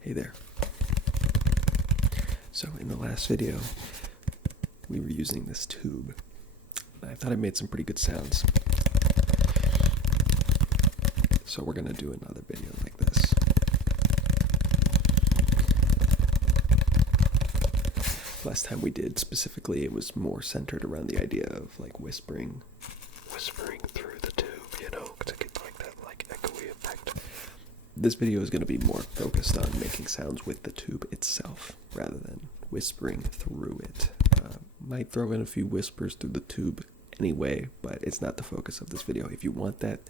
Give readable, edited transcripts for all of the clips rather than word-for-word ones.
Hey there. So in the last video, we were using this tube. I thought it made some pretty good sounds. So we're gonna do another video like this. Last time we did specifically, it was more centered around the idea of like whispering through the tube, you know, to get like that like echoey effect. This video is going to be more focused on making sounds with the tube itself rather than whispering through it. Might throw in a few whispers through the tube anyway, but it's not the focus of this video. If you want that,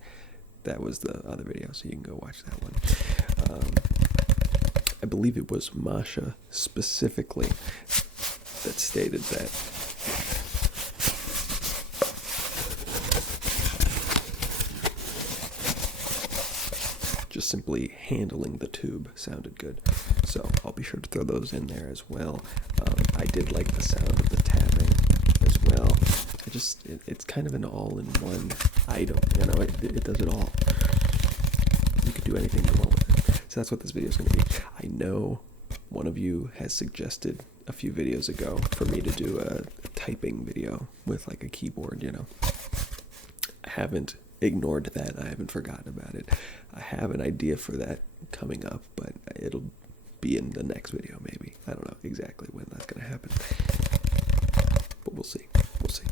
that was the other video, so you can go watch that one. I believe it was Masha specifically that stated that just simply handling the tube sounded good. So I'll be sure to throw those in there as well. I did like the sound of the tapping as well. It's kind of an all-in-one item, you know, it does it all. You could do anything you want with it. So that's what this video is going to be. I know one of you has suggested a few videos ago for me to do a typing video with like a keyboard, you know. I haven't ignored that. I haven't forgotten about it. I have an idea for that coming up, but it'll be in the next video maybe. I don't know exactly when that's going to happen. But we'll see. We'll see.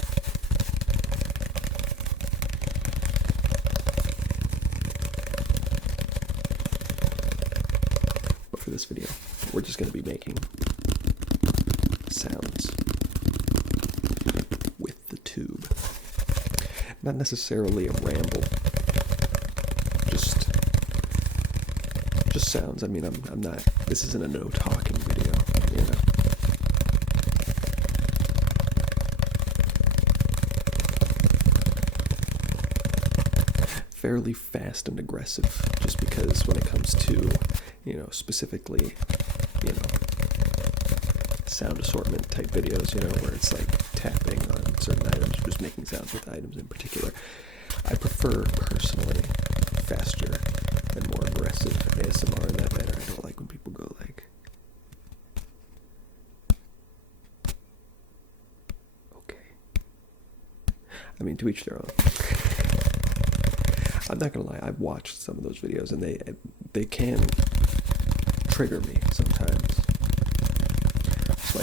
But for this video, we're just going to be making sounds with the tube. Not necessarily a ramble, just sounds. I mean, I'm not, this isn't a no talking video, you know. Fairly fast and aggressive, just because when it comes to, you know, specifically, you know, sound assortment type videos, you know, where it's like tapping on certain items, just making sounds with items in particular. I prefer, personally, faster and more aggressive ASMR in that manner. I don't like when people go like, okay. I mean, to each their own. I'm not gonna lie, I've watched some of those videos and they can trigger me sometimes. So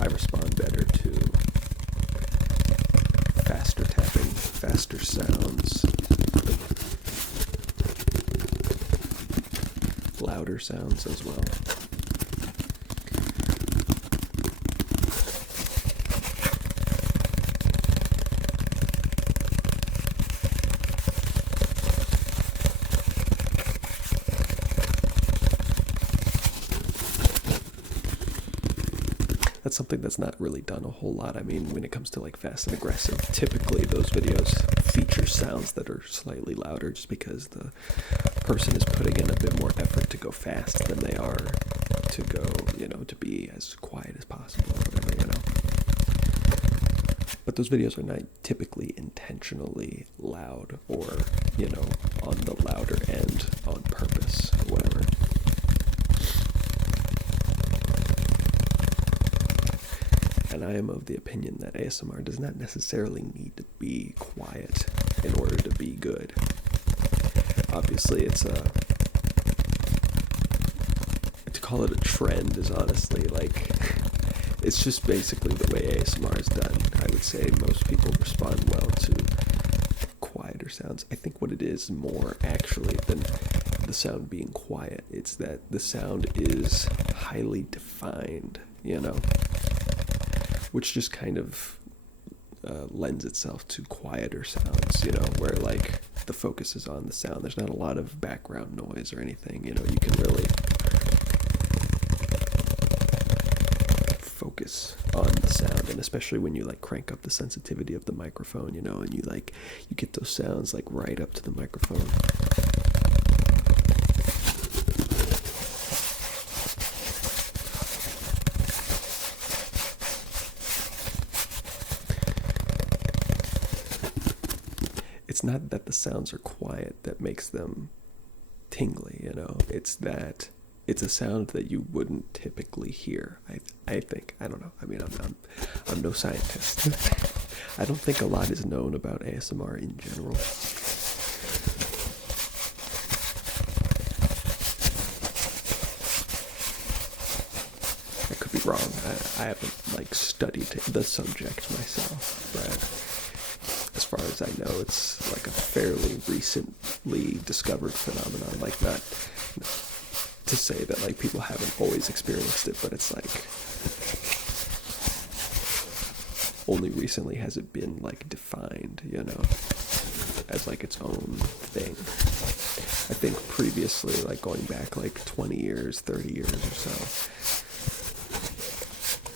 I respond better to faster tapping, faster sounds, louder sounds as well. That's something that's not really done a whole lot. I mean, when it comes to like fast and aggressive, typically those videos feature sounds that are slightly louder just because the person is putting in a bit more effort to go fast than they are to go, you know, to be as quiet as possible or whatever, you know. But those videos are not typically intentionally loud or, you know, on the louder end on purpose or whatever. And I am of the opinion that ASMR does not necessarily need to be quiet in order to be good. Obviously, to call it a trend is honestly like, it's just basically the way ASMR is done. I would say most people respond well to quieter sounds. I think what it is more actually than the sound being quiet, it's that the sound is highly defined, you know, which just kind of lends itself to quieter sounds, you know, where like the focus is on the sound. There's not a lot of background noise or anything, you know, you can really focus on the sound, and especially when you like crank up the sensitivity of the microphone, you know, and you get those sounds like right up to the microphone. It's not that the sounds are quiet that makes them tingly, you know? It's a sound that you wouldn't typically hear. I think. I don't know. I mean, I'm no scientist. I don't think a lot is known about ASMR in general. I could be wrong. I haven't like studied the subject myself, but as far as I know, it's like a fairly recently discovered phenomenon. Like, not to say that like people haven't always experienced it, but it's like only recently has it been like defined, you know, as like its own thing. I think previously, like going back like 20 years, 30 years or so,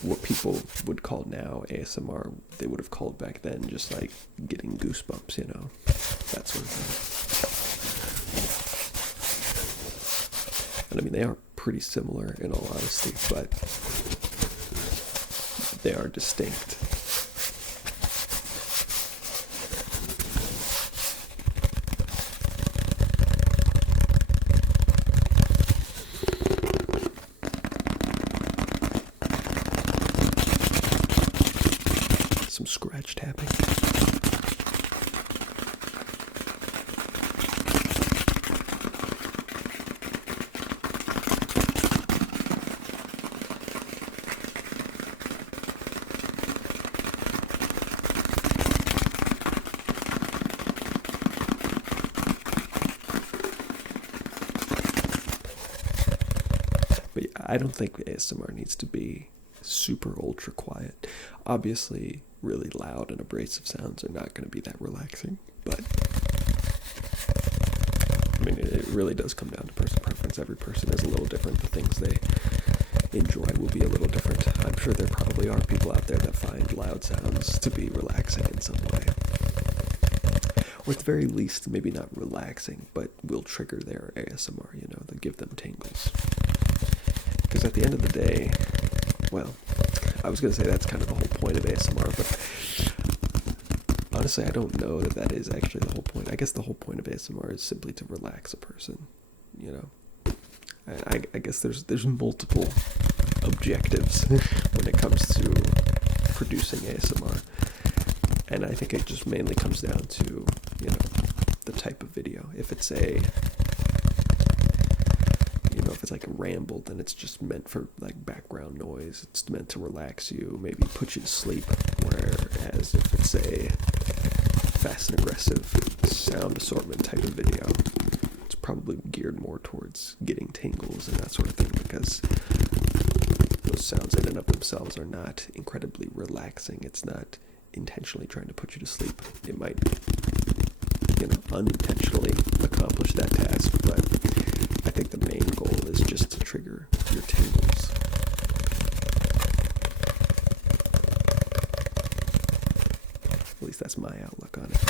what people would call now ASMR, they would have called back then just like getting goosebumps, you know, that sort of thing. And I mean, they are pretty similar in all honesty, but they are distinct. Some scratch tapping. But yeah, I don't think ASMR needs to be super ultra quiet. Obviously, really loud and abrasive sounds are not going to be that relaxing, but I mean, it really does come down to person preference. Every person is a little different. The things they enjoy will be a little different. I'm sure there probably are people out there that find loud sounds to be relaxing in some way, or at the very least, maybe not relaxing, but will trigger their ASMR, you know, that give them tingles. Because at the end of the day, well, I was going to say that's kind of the whole point of ASMR, but honestly, I don't know that that is actually the whole point. I guess the whole point of ASMR is simply to relax a person, you know. I guess there's multiple objectives when it comes to producing ASMR, and I think it just mainly comes down to, you know, the type of video. If it's if it's like a ramble, then it's just meant for like background noise. It's meant to relax you, maybe put you to sleep. Whereas if it's a fast and aggressive sound assortment type of video, it's probably geared more towards getting tingles and that sort of thing, because those sounds in and of themselves are not incredibly relaxing. It's not intentionally trying to put you to sleep. It might, you know, unintentionally accomplish that task, but I think the main goal is just to trigger your tingles. At least that's my outlook on it.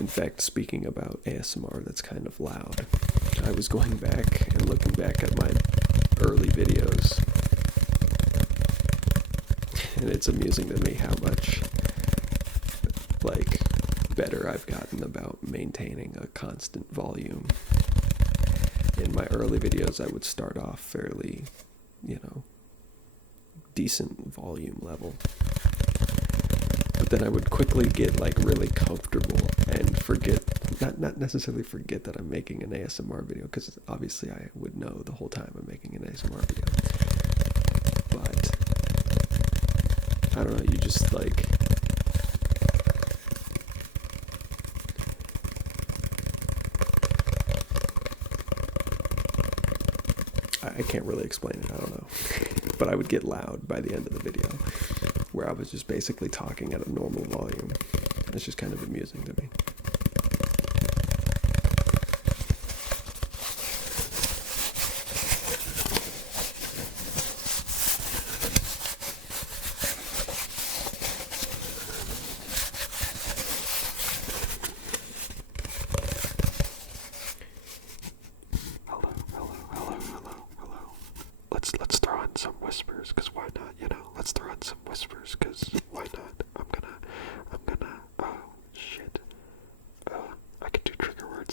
In fact, speaking about ASMR that's kind of loud, I was going back and looking back at my early videos, and it's amusing to me how much, like, better I've gotten about maintaining a constant volume. In my early videos, I would start off fairly, you know, decent volume level. But then I would quickly get like really comfortable and forget, not necessarily forget that I'm making an ASMR video, because obviously I would know the whole time I'm making an ASMR video. But I don't know, you just like, I can't really explain it, I don't know. But I would get loud by the end of the video, where I was just basically talking at a normal volume. It's just kind of amusing to me. Let's throw in some whispers, because why not, you know? Let's throw in some whispers, because why not? I'm gonna, oh, shit.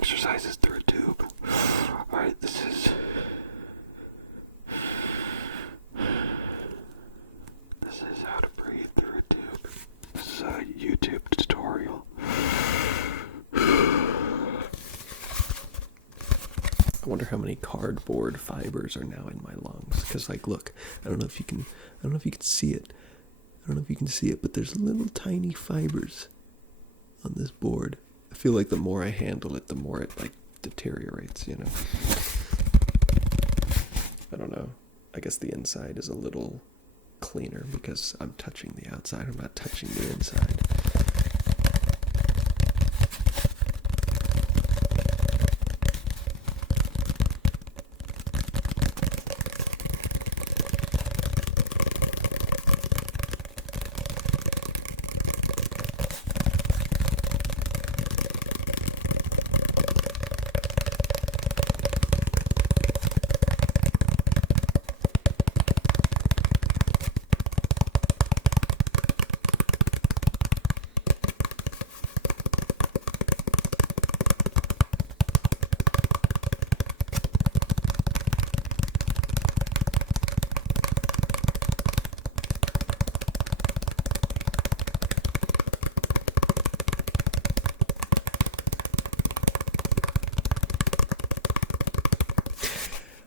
exercises through a tube. Alright, this is how to breathe through a tube. This is a YouTube tutorial. I wonder how many cardboard fibers are now in my lungs. Because, like, look, I don't know if you can see it. But there's little tiny fibers on this board. I feel like the more I handle it, the more it, like, deteriorates, you know? I don't know. I guess the inside is a little cleaner because I'm touching the outside. I'm not touching the inside.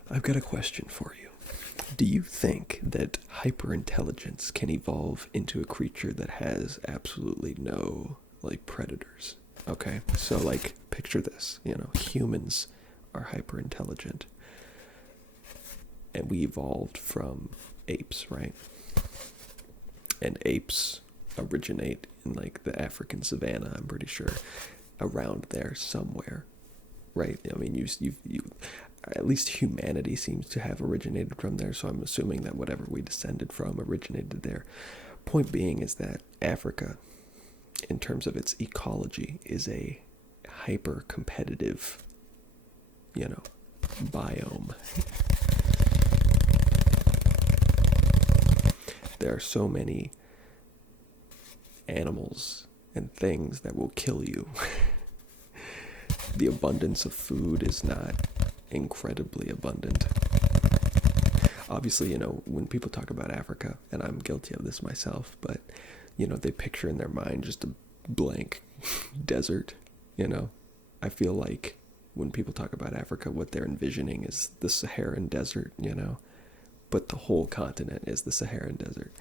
I've got a question for you. Do you think that hyperintelligence can evolve into a creature that has absolutely no, like, predators? Okay, so, like, picture this, you know, humans are hyperintelligent. And we evolved from apes, right? And apes originate in, like, the African savanna, I'm pretty sure, around there somewhere, right? I mean, you at least humanity seems to have originated from there, so I'm assuming that whatever we descended from originated there. Point being is that Africa, in terms of its ecology, is a hyper-competitive, you know, biome. There are so many animals and things that will kill you. The abundance of food is not incredibly abundant. Obviously, you know, when people talk about Africa, and I'm guilty of this myself, but, you know, they picture in their mind just a blank desert, you know. I feel like when people talk about Africa, what they're envisioning is the Saharan desert, you know, but the whole continent is the Saharan desert.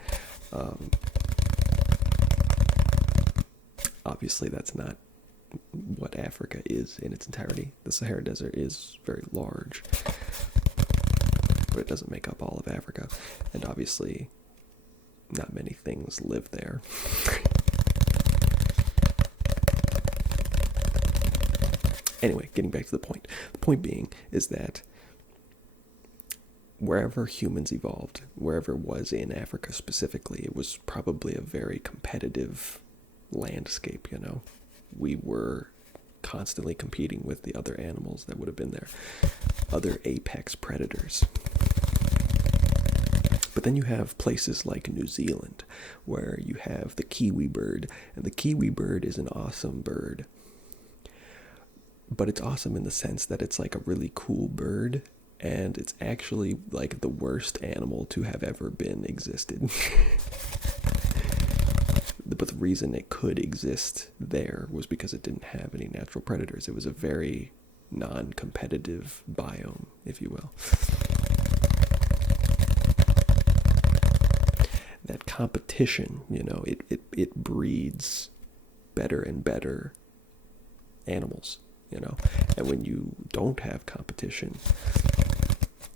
Obviously, that's not what Africa is in its entirety. The Sahara Desert is very large, but it doesn't make up all of Africa, and obviously not many things live there. Anyway, getting back to the point. The point being is that wherever humans evolved, wherever it was in Africa specifically, it was probably a very competitive landscape, you know. We were constantly competing with the other animals that would have been there, other apex predators. But then you have places like New Zealand, where you have the kiwi bird, and the kiwi bird is an awesome bird. But it's awesome in the sense that it's like a really cool bird, and it's actually like the worst animal to have ever been existed. But the reason it could exist there was because it didn't have any natural predators. It was a very non-competitive biome, if you will. That competition, you know, it breeds better and better animals, you know. And when you don't have competition,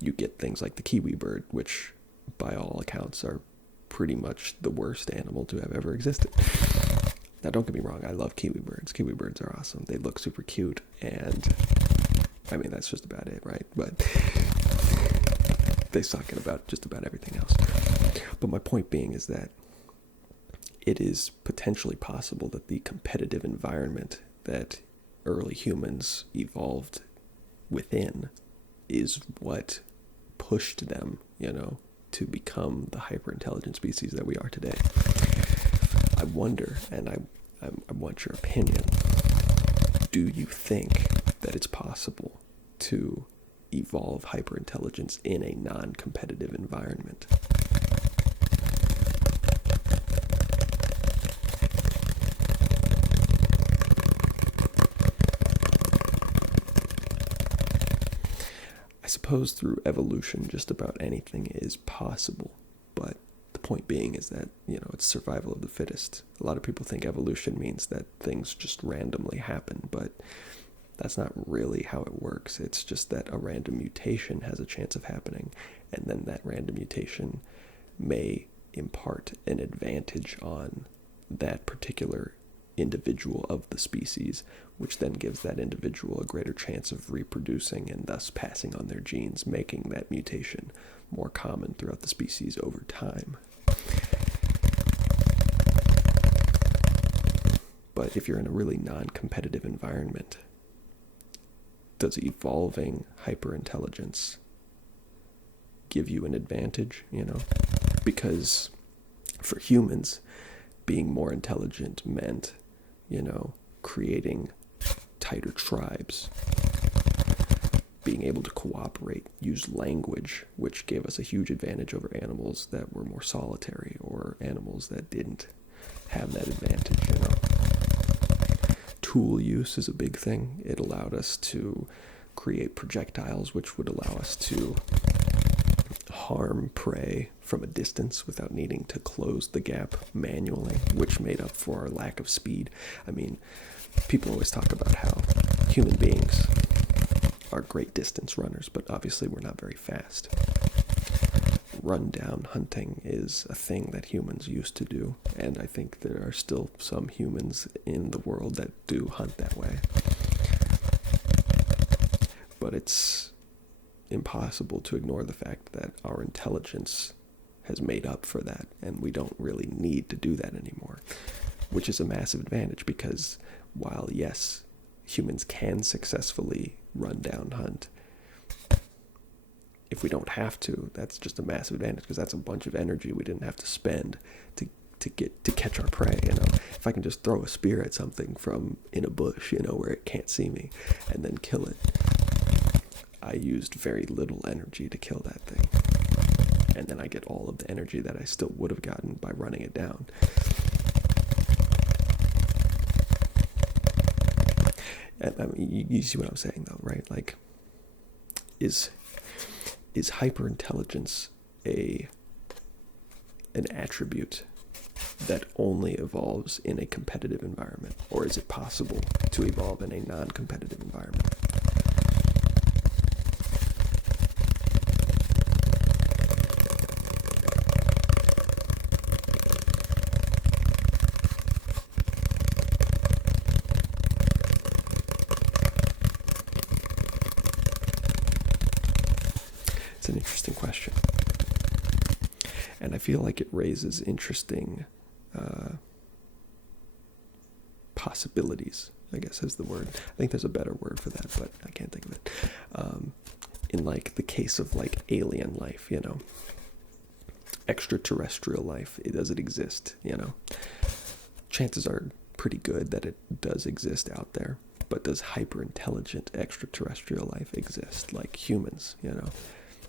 you get things like the kiwi bird, which by all accounts are pretty much the worst animal to have ever existed. Now, don't get me wrong, I love kiwi birds. Kiwi birds are awesome. They look super cute, and I mean, that's just about it, right? But they suck at about just about everything else. But my point being is that it is potentially possible that the competitive environment that early humans evolved within is what pushed them, you know, to become the hyper-intelligent species that we are today. I wonder, and I want your opinion, do you think that it's possible to evolve hyperintelligence in a non-competitive environment. I suppose through evolution, just about anything is possible, but the point being is that, it's survival of the fittest. A lot of people think evolution means that things just randomly happen, but that's not really how it works. It's just that a random mutation has a chance of happening, and then that random mutation may impart an advantage on that particular individual of the species, which then gives that individual a greater chance of reproducing and thus passing on their genes, making that mutation more common throughout the species over time. But if you're in a really non-competitive environment, does evolving hyperintelligence give you an advantage, Because for humans, being more intelligent meant, creating tighter tribes, being able to cooperate, use language, which gave us a huge advantage over animals that were more solitary or animals that didn't have that advantage, Tool use is a big thing. It allowed us to create projectiles which would allow us to harm prey from a distance without needing to close the gap manually, which made up for our lack of speed. I mean, people always talk about how human beings are great distance runners, but obviously we're not very fast. Rundown hunting is a thing that humans used to do, and I think there are still some humans in the world that do hunt that way. But it's impossible to ignore the fact that our intelligence has made up for that, and we don't really need to do that anymore, which is a massive advantage because while, yes, humans can successfully run down hunt, if we don't have to, that's just a massive advantage because that's a bunch of energy we didn't have to spend to catch our prey. If I can just throw a spear at something from in a bush, where it can't see me, and then kill it, I used very little energy to kill that thing, and then I get all of the energy that I still would have gotten by running it down. And I mean, you see what I'm saying, though, right? Like, is hyperintelligence an attribute that only evolves in a competitive environment, or is it possible to evolve in a non-competitive environment? It's an interesting question, and I feel like it raises interesting possibilities, I guess is the word. I think there's a better word for that, but I can't think of it. In like the case of like alien life, extraterrestrial life, does it exist? Chances are pretty good that it does exist out there, but does hyper-intelligent extraterrestrial life exist, like humans?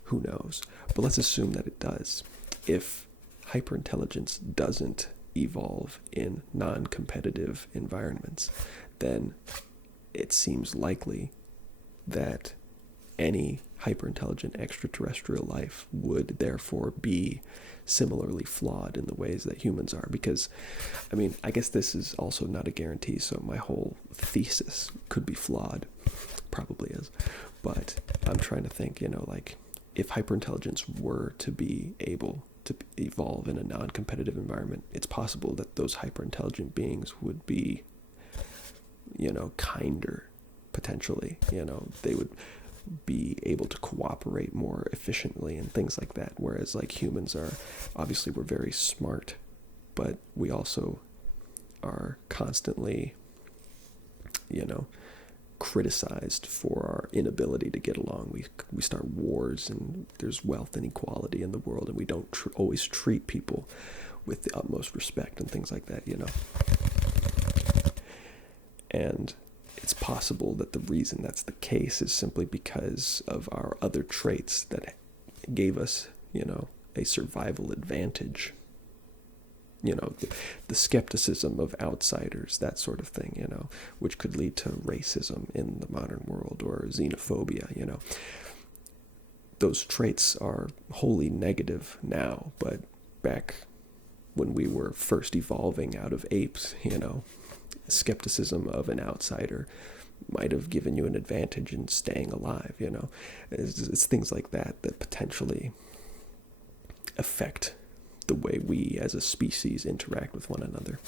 Who knows? But let's assume that it does. If hyperintelligence doesn't evolve in non-competitive environments, then it seems likely that any hyperintelligent extraterrestrial life would therefore be similarly flawed in the ways that humans are. Because, I mean, I guess this is also not a guarantee, so my whole thesis could be flawed. Probably is. But I'm trying to think, like, if hyperintelligence were to be able to evolve in a non-competitive environment, it's possible that those hyperintelligent beings would be, kinder, potentially. They would be able to cooperate more efficiently and things like that. Whereas, like, humans are, obviously we're very smart, but we also are constantly, criticized for our inability to get along. We start wars, and there's wealth inequality in the world, and we don't always treat people with the utmost respect and things like that, And it's possible that the reason that's the case is simply because of our other traits that gave us, a survival advantage. The skepticism of outsiders, that sort of thing, which could lead to racism in the modern world, or xenophobia, Those traits are wholly negative now, but back when we were first evolving out of apes, skepticism of an outsider might have given you an advantage in staying alive, It's things like that that potentially affect the way we as a species interact with one another.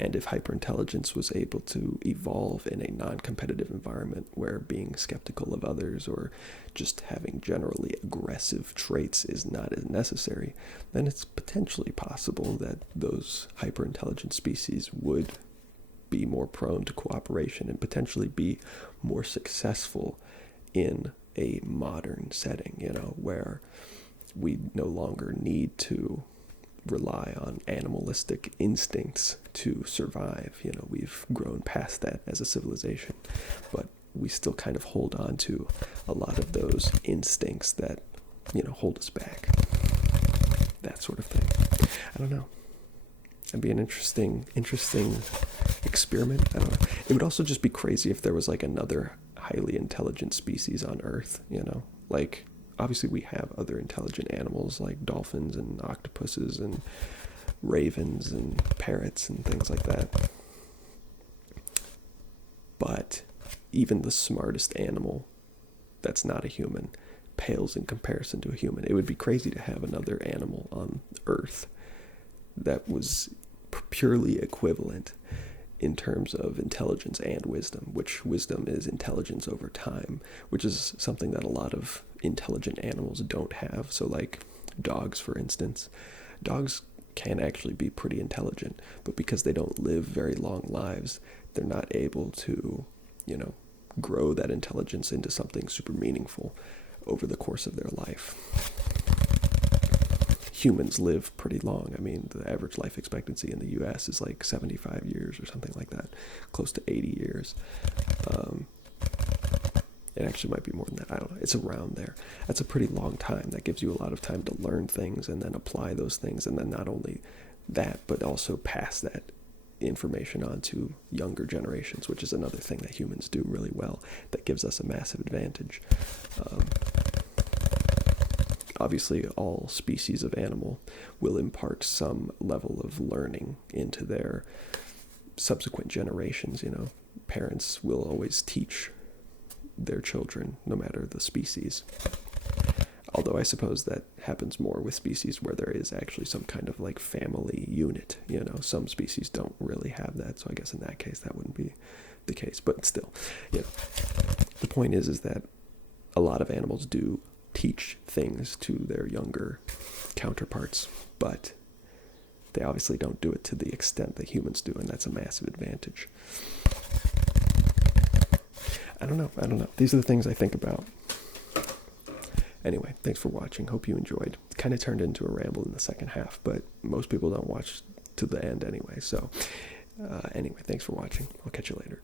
And if hyperintelligence was able to evolve in a non-competitive environment where being skeptical of others or just having generally aggressive traits is not as necessary, then it's potentially possible that those hyperintelligent species would be more prone to cooperation and potentially be more successful in a modern setting, where we no longer need to rely on animalistic instincts to survive. We've grown past that as a civilization, but we still kind of hold on to a lot of those instincts that, hold us back. That sort of thing. I don't know. It'd be an interesting experiment. I don't know. It would also just be crazy if there was like another highly intelligent species on Earth, like, obviously we have other intelligent animals like dolphins and octopuses and ravens and parrots and things like that. But even the smartest animal that's not a human pales in comparison to a human. It would be crazy to have another animal on Earth that was purely equivalent in terms of intelligence and wisdom, which wisdom is intelligence over time, which is something that a lot of intelligent animals don't have. So like dogs, for instance. Dogs can actually be pretty intelligent, but because they don't live very long lives, they're not able to, grow that intelligence into something super meaningful over the course of their life. Humans live pretty long. I mean, the average life expectancy in the U.S. is like 75 years or something like that, close to 80 years. It actually might be more than that. I don't know. It's around there. That's a pretty long time. That gives you a lot of time to learn things and then apply those things. And then not only that, but also pass that information on to younger generations, which is another thing that humans do really well. That gives us a massive advantage. Obviously, all species of animal will impart some level of learning into their subsequent generations. Parents will always teach their children, no matter the species. Although I suppose that happens more with species where there is actually some kind of like family unit. Some species don't really have that, so I guess in that case that wouldn't be the case. But still, the point is that a lot of animals do teach things to their younger counterparts, but they obviously don't do it to the extent that humans do, and that's a massive advantage. I don't know. These are the things I think about. Anyway, thanks for watching. Hope you enjoyed. It kind of turned into a ramble in the second half, but most people don't watch to the end anyway. So anyway, thanks for watching. I'll catch you later.